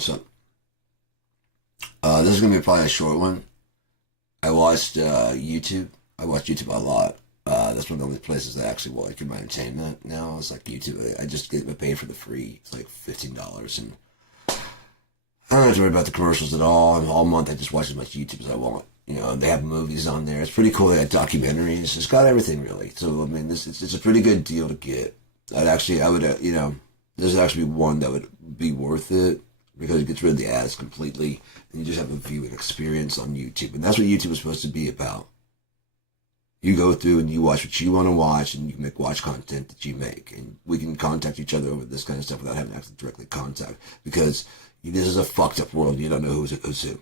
something. This is going to be probably a short one. I watched YouTube. I watch YouTube a lot. That's one of the only places I actually watch my entertainment now. It's like YouTube. I just get paid for the free. It's like $15, and I don't have to worry about the commercials at all. And all month I just watch as much YouTube as I want. You know, they have movies on there. It's pretty cool. They have documentaries. It's got everything really. So I mean, it's a pretty good deal to get. I would, there's actually one that would be worth it because it gets rid of the ads completely, and you just have a viewing experience on YouTube, and that's what YouTube is supposed to be about. You go through and you watch what you want to watch, and you can watch content that you make, and we can contact each other over this kind of stuff without having to actually directly contact, because this is a fucked up world. You don't know who's who.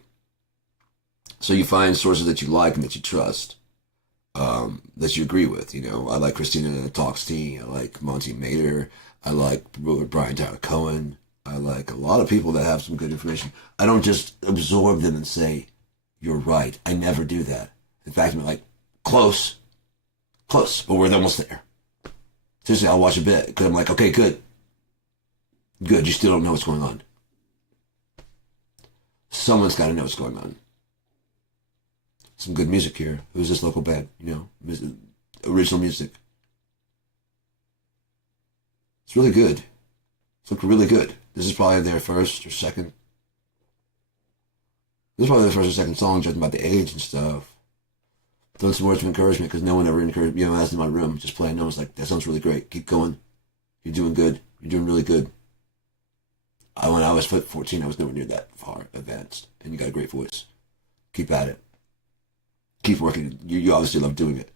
So you find sources that you like and that you trust, that you agree with. You know, I like Christina Talks Tea. I like Monte. I like Brian Tyler Cohen. I like a lot of people that have some good information. I don't just absorb them and say, you're right. I never do that. In fact, I'm like, close, but we're almost there. Seriously, I'll watch a bit because I'm like, okay, good. You still don't know what's going on. Someone's got to know what's going on. Some good music here. Who's this local band? You know, original music. It's really good. It's looking really good. This is probably their first or second. This is probably their first or second song, judging by the age and stuff. Throwing some words of encouragement because no one ever encouraged me. You know, I was in my room just playing. No one's like, that sounds really great. Keep going. You're doing good. You're doing really good. When I was 14, I was nowhere near that far advanced. And you got a great voice. Keep at it. Keep working. You obviously love doing it.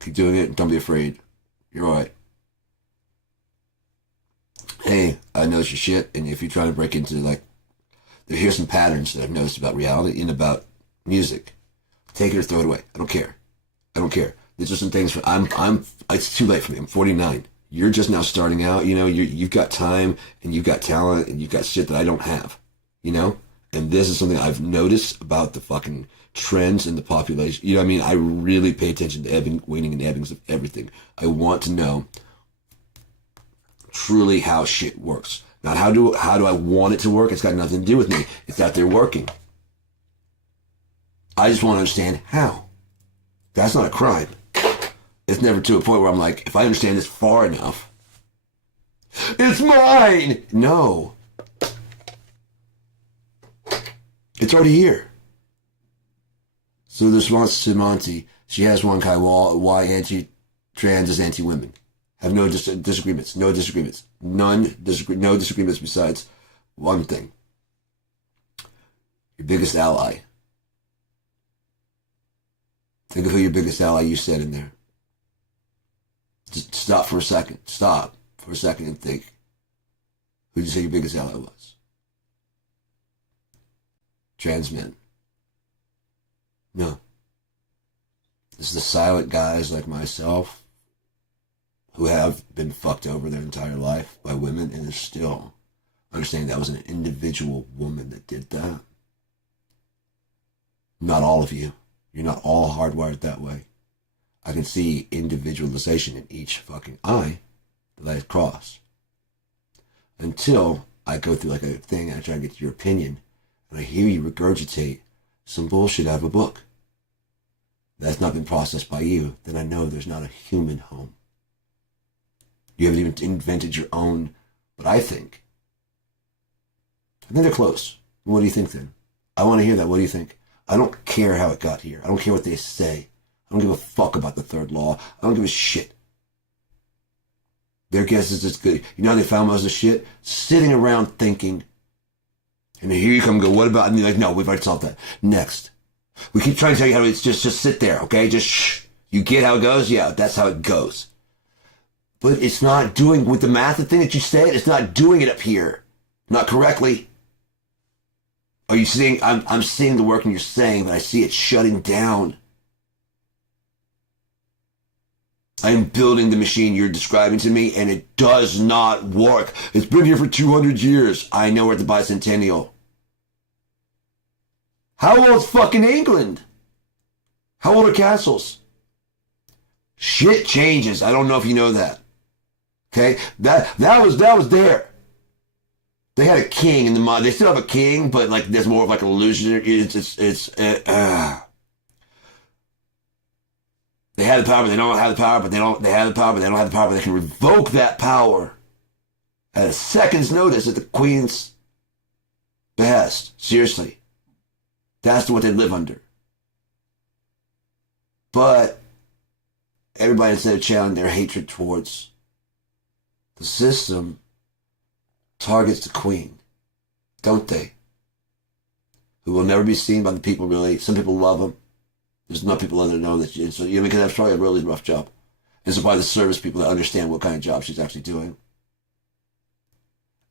Keep doing it. Don't be afraid. You're all right. Hey, I noticed your shit. And if you're trying to break into, like, here's some patterns that I've noticed about reality and about music. Take it or throw it away. I don't care. These are some things for, it's too late for me. I'm 49. You're just now starting out. You know, you've got time and you've got talent and you've got shit that I don't have, you know? And this is something I've noticed about the fucking trends in the population. You know what I mean? I really pay attention to waning and ebbings of everything. I want to know truly how shit works. Not how do I want it to work? It's got nothing to do with me. It's out there working. I just want to understand how. That's not a crime. It's never to a point where I'm like, if I understand this far enough, it's mine! No. It's already here. So the response to Monte, she has one kind, why anti-trans is anti-women. Have no disagreements. No disagreements. No disagreements besides one thing. Your biggest ally. Think of who your biggest ally you said in there. Just stop for a second. Stop for a second and think. Who did you say your biggest ally was? Trans men. No. This is the silent guys like myself who have been fucked over their entire life by women and are still understanding that was an individual woman that did that. Not all of you. You're not all hardwired that way. I can see individualization in each fucking eye that I cross. Until I go through like a thing and I try to get your opinion and I hear you regurgitate some bullshit out of a book that's not been processed by you, then I know there's not a human home. You haven't even invented your own, but I think they're close. What do you think then? I want to hear that. What do you think? I don't care how it got here. I don't care what they say. I don't give a fuck about the third law. I don't give a shit. Their guess is as good. You know how they found most of the shit? Sitting around thinking. And then here you come and go, what about, and you're like, no, we've already solved that. Next. We keep trying to tell you how it's just sit there, okay? Just shh. You get how it goes? Yeah, that's how it goes. But it's not doing, with the math, the thing that you said, it's not doing it up here. Not correctly. Are you seeing, I'm seeing the work and you're saying, but I see it shutting down. I am building the machine you're describing to me, and it does not work. It's been here for 200 years. I know we're at the bicentennial. How old's fucking England? How old are castles? Shit changes. I don't know if you know that. Okay? That was there. They had a king in the mod. They still have a king, but like there's more of like an illusion. They had the power, but they don't have the power. But they don't. They have the power, but they don't have the power. But they can revoke that power at a second's notice at the queen's behest. Seriously, that's what they live under. But everybody, instead of channeling their hatred towards the system, targets the queen, don't they? Who will never be seen by the people, really. Some people love them. There's enough people out there know that because that's probably a really rough job. It's probably the service people that understand what kind of job she's actually doing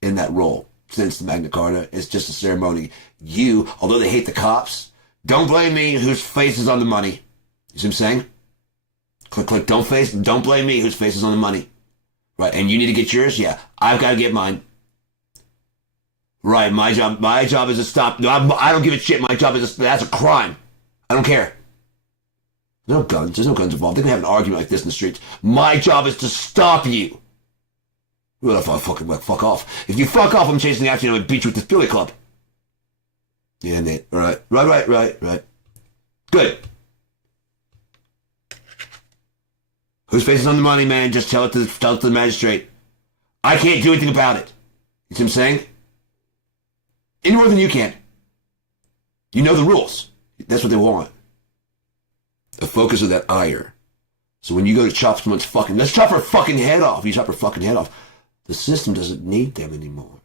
in that role. Since the Magna Carta, it's just a ceremony. You, although they hate the cops, don't blame me whose face is on the money. You see what I'm saying? Click, click, don't blame me whose face is on the money. Right, and you need to get yours? Yeah, I've got to get mine. Right, my job is to stop. No, I don't give a shit. My job is that's a crime. I don't care. There's no guns involved. They can have an argument like this in the streets. My job is to stop you. Well, if I fucking fuck off. If you fuck off, I'm chasing after you and beat you with this billy club. Yeah, Nate. All right. Right. Good. Whose face is on the money, man? Just tell it to the magistrate. I can't do anything about it. You see what I'm saying? Any more than you can. You know the rules. That's what they want. The focus of that ire. So when you go to chop someone's let's chop her fucking head off. You chop her fucking head off. The system doesn't need them anymore.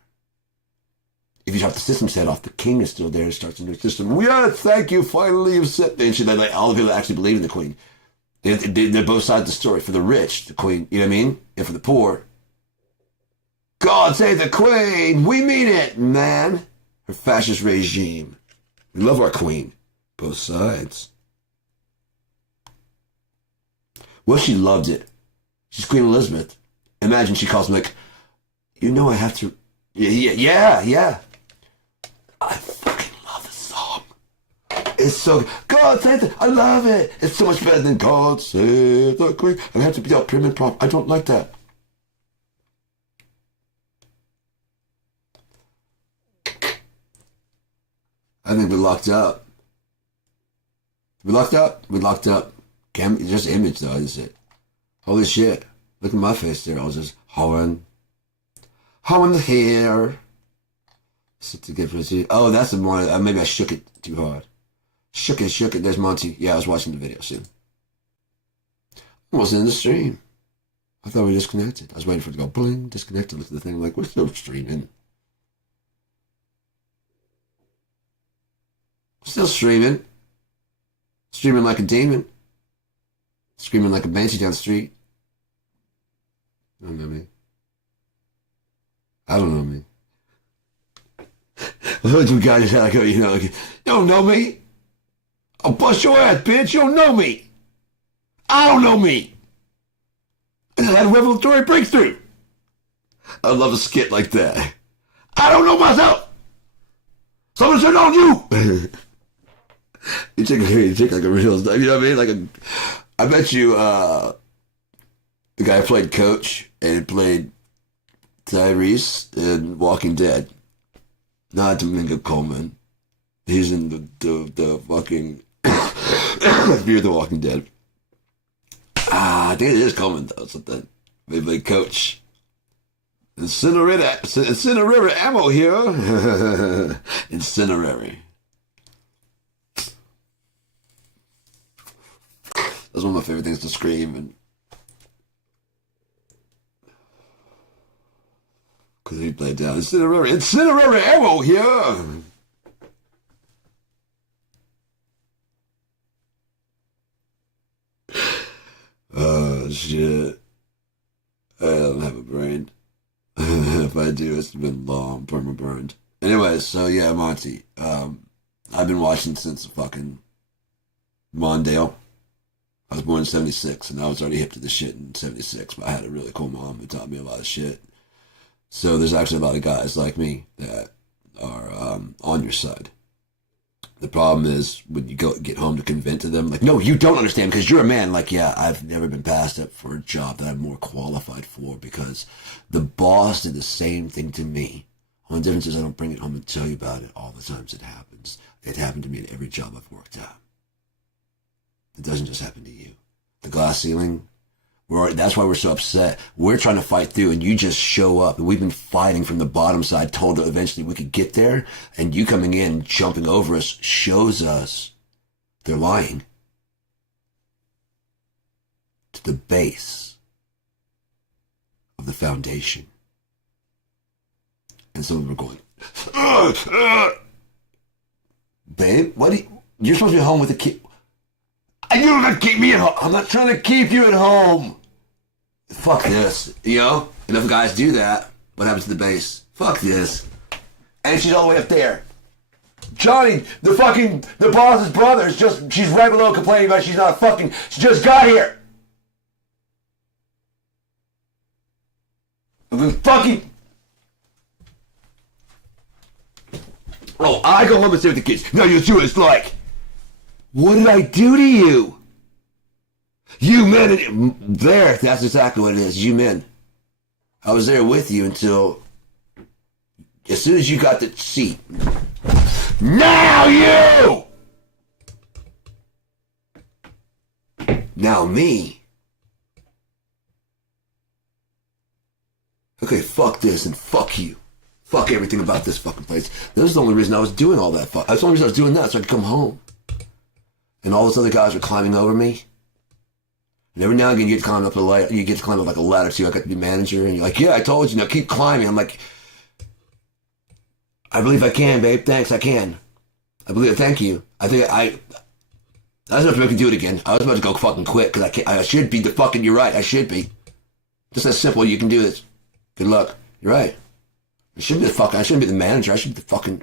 If you chop the system's head off, the king is still there and starts a new system. Yes, thank you, finally you've set me. And like all the people that actually believe in the queen. They're both sides of the story. For the rich, the queen, you know what I mean? And for the poor, God save the queen! We mean it, man! Her fascist regime. We love our queen. Both sides. Well, she loved it. She's Queen Elizabeth. Imagine she calls me like, I have to... Yeah. I fucking love this song. It's so... God save the... I love it. It's so much better than God save the queen. I have to be all prim and proper. I don't like that. I think we're locked up. We locked up. Just image though, is it? Holy shit. Look at my face there. I was just hoeing the hair. Sit to get for oh, that's the one. Maybe I shook it too hard. Shook it. There's Monte. Yeah, I was watching the video soon. I wasn't in the stream. I thought we were disconnected. I was waiting for it to go bling, disconnected. Look at the thing. I'm like, we're still streaming. Still streaming. Streaming like a demon. Screaming like a banshee down the street. I don't know me. Look, you guys like, you don't know me. I'll bust your ass, bitch. You don't know me. I don't know me. I just had a revelatory breakthrough. I love a skit like that. I don't know myself. Someone should know you. You take like a real, you know what I mean? I bet you, the guy who played Coach and played Tyrese in Walking Dead, not Domingo Coleman. He's in the fucking Fear the Walking Dead. I think it is Coleman though. Something they played Coach. Incinerary ammo here. Incinerary. That's one of my favorite things to scream and because he played down incinerary ammo here. Oh shit! I don't have a brain. If I do, it's been long, perma burned. Anyways, so yeah, Monte. I've been watching since fucking Mondale. I was born in 76, and I was already hip to the shit in 76, but I had a really cool mom who taught me a lot of shit. So there's actually a lot of guys like me that are on your side. The problem is when you get home to convince them, like, no, you don't understand because you're a man. Like, yeah, I've never been passed up for a job that I'm more qualified for because the boss did the same thing to me Only difference is I don't bring it home and tell you about it all the times it happens. It happened to me in every job I've worked at. It doesn't just happen to you. The glass ceiling, that's why we're so upset. We're trying to fight through, and you just show up. And we've been fighting from the bottom side, told that eventually we could get there. And you coming in, jumping over us, shows us they're lying. To the base of the foundation. And some of them are going, babe, you're supposed to be home with the kid. You don't have to keep me at home. I'm not trying to keep you at home. Fuck this, you know? Enough guys do that. What happens to the base? Fuck this. And she's all the way up there. Johnny, the boss's brother she's right below complaining about she just got here. I've been fucking... Oh, I go home and stay with the kids. No, you see what it's like. What did I do to you? You men, that's exactly what it is. You men. I was there with you until, as soon as you got the seat. Now you! Now me. Okay, fuck this and fuck you. Fuck everything about this fucking place. This is the only reason I was doing all that. That's the only reason I was doing that, so I could come home. And all those other guys were climbing over me. And every now and again, you get to climb up like a ladder too. I got to be manager, and you're like, "Yeah, I told you. Now keep climbing." I'm like, "I believe I can, babe. Thanks, I can. I believe. Thank you. I think I was about to make me do it again. I was about to go fucking quit because I can't. I should be the fucking. You're right. I should be. Just that simple. You can do this. Good luck. You're right. I shouldn't be the manager. I should be the fucking.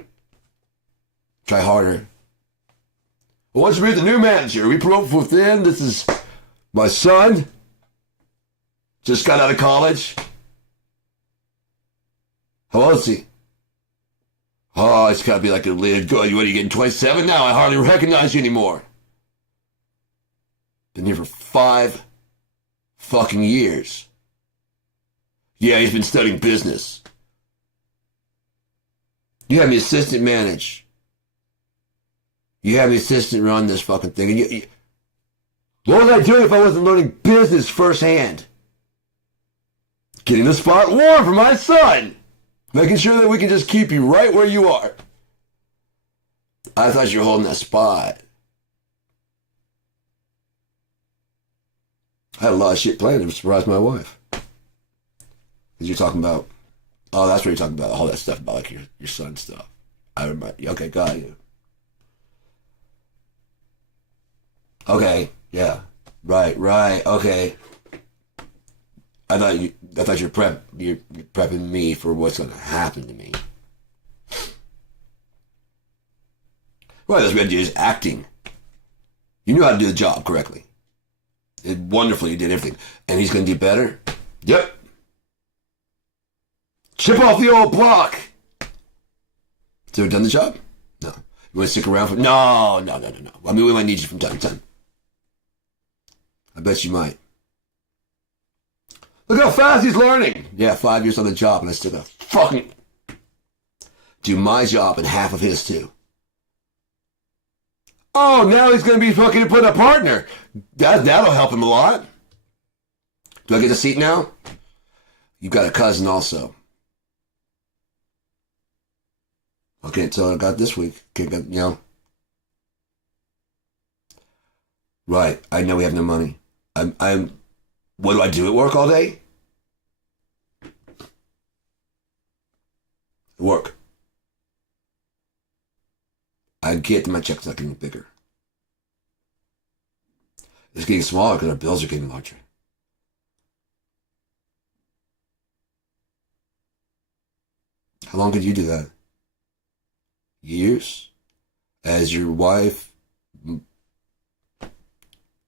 Try harder. Well, once you be the new manager, we promote from within. This is my son. Just got out of college. How old is he? Oh, it's got to be like a little good. What are you getting, 27 now? I hardly recognize you anymore. Been here for 5 fucking years. Yeah, he's been studying business. You have me assistant manage. You have me assistant run this fucking thing. And what was I doing if I wasn't learning business firsthand? Getting the spot warm for my son. Making sure that we can just keep you right where you are. I thought you were holding that spot. I had a lot of shit planned to surprise my wife. Because you're talking about, oh, that's what you're talking about, all that stuff about like your son stuff. I remember, okay, got you. Okay, yeah, right, okay. I thought you're prepping me for what's gonna happen to me. Well, that's what you did is acting. You knew how to do the job correctly. Wonderfully, you did everything. And he's gonna do better? Yep. Chip off the old block. Has ever done the job? No. You want to stick around for? No. I mean, we might need you from time to time. I bet you might. Look how fast he's learning. Yeah, 5 years on the job, and I still gotta fucking do my job and half of his too. Oh, now he's gonna be fucking put a partner. That'll help him a lot. Do I get a seat now? You've got a cousin also. I can't tell what I got this week. Can't get, you know. Right. I know we have no money. What do I do at work all day? Work. I get that my check's not getting bigger. It's getting smaller because our bills are getting larger. How long could you do that? Years? As your wife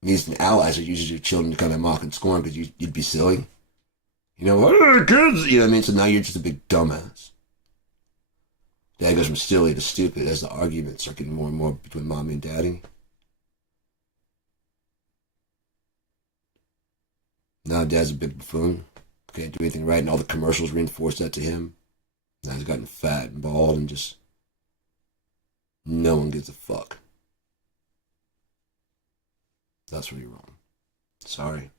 needs an ally, so uses your children to kind of mock and scorn because you'd be silly. You know, what are the kids? You know what I mean? So now you're just a big dumbass. Dad goes from silly to stupid as the arguments are getting more and more between mommy and daddy. Now dad's a big buffoon. Can't do anything right, and all the commercials reinforce that to him. Now he's gotten fat and bald and just no one gives a fuck. That's where you're wrong. Sorry.